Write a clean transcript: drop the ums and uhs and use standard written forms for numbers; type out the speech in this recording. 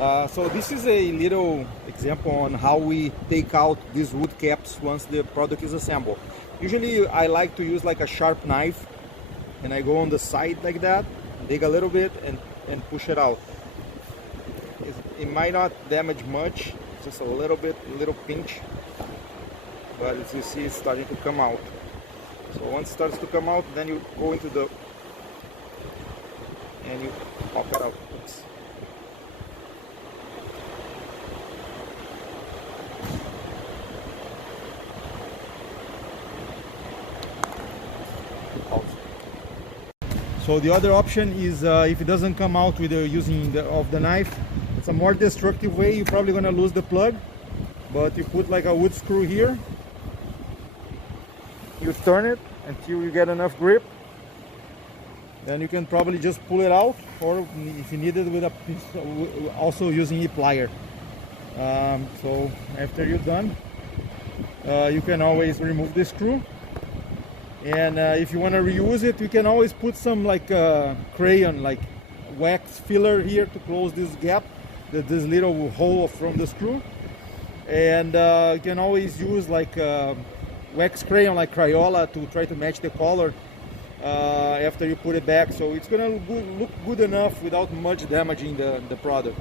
So this is a little example on how we take out these wood caps once the product is assembled. Usually I like to use like a sharp knife, and I go on the side like that, dig a little bit and push it out. It might not damage much, just a little bit, a little pinch, but as you see, it's starting to come out. So once it starts to come out, then you go into the, and you pop it out. Oops. So the other option is if it doesn't come out with the using of the knife, it's a more destructive way. You're probably gonna lose the plug, but you put like a wood screw here, you turn it until you get enough grip, then you can probably just pull it out, or if you need it with a also using a plier. So after you're done, you can always remove the screw. And if you want to reuse it, you can always put some like crayon, like wax filler here to close this gap, this little hole from the screw. And you can always use like wax crayon, like Crayola, to try to match the color after you put it back. So it's gonna look good enough without much damaging the product.